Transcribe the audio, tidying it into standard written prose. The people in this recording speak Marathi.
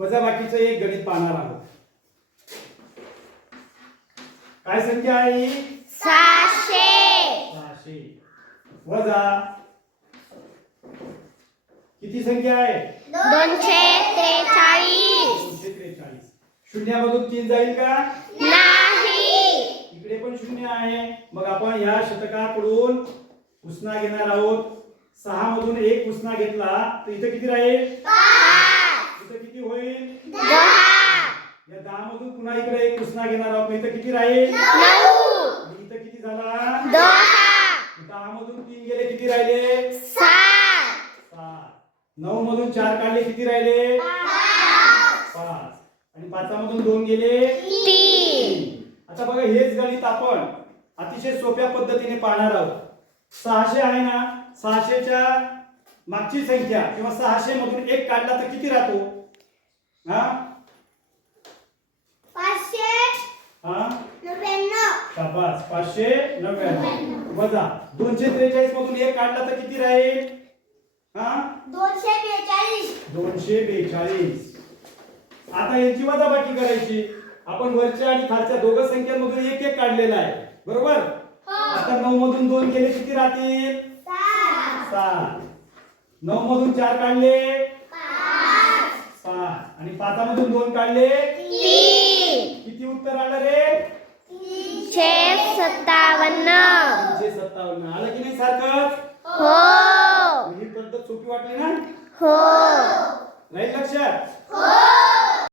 वजाबाकीचं एक गणित पाहणार आहोत. काय संख्या आहे? 600 वजा किती संख्या आहे? 243. शून्यामधून 3 जाईल का? नाही. इकडे पण शून्य आहे. मग आपण या शतकाकडून पुसना घेणार आहोत. 6 मधून 1 पुसना घेतला तर इथे किती राहील? 5. इथे किती होईल? 10. या 10 मधून पुन्हा इकडे 1 पुसना घेणार आहोत. इथे किती राहील? 9. इथे किती झाला? 10. 10 मधून 3 गेले किती राहिले? 7. 9 मधून 4 काढले किती राहिले? 5. आणि 5 मधून 2 गेले 3. आता बघा हेच गणित आपण अतिशय सोप्या पद्धतीने पाहणार आहोत. 600 आहे ना, 600च्या मागची संख्या किंवा 600 मधून 1 काढला तर किती राहतो? हा 599. शाबास 599 वजा 243 मधून 1 काढला तर किती राहील? हा 242. आता यांची वजाबाकी करायची. आपण वरच्या आणि खालच्या दोघं संख्यांमधून 1 काढलेला आहे, बरोबर? आता 9 मधून 2 गेले किती राहतील? 7. 9 मधून 4 काढले 5. आणि 5 मधून 2 काढले 3. किती उत्तर आलं रे? 357. 357. आलं की नाही सारखंच? हो. ही पद्धत सोपी वाटली ना? हो. राहील लक्षात? हो.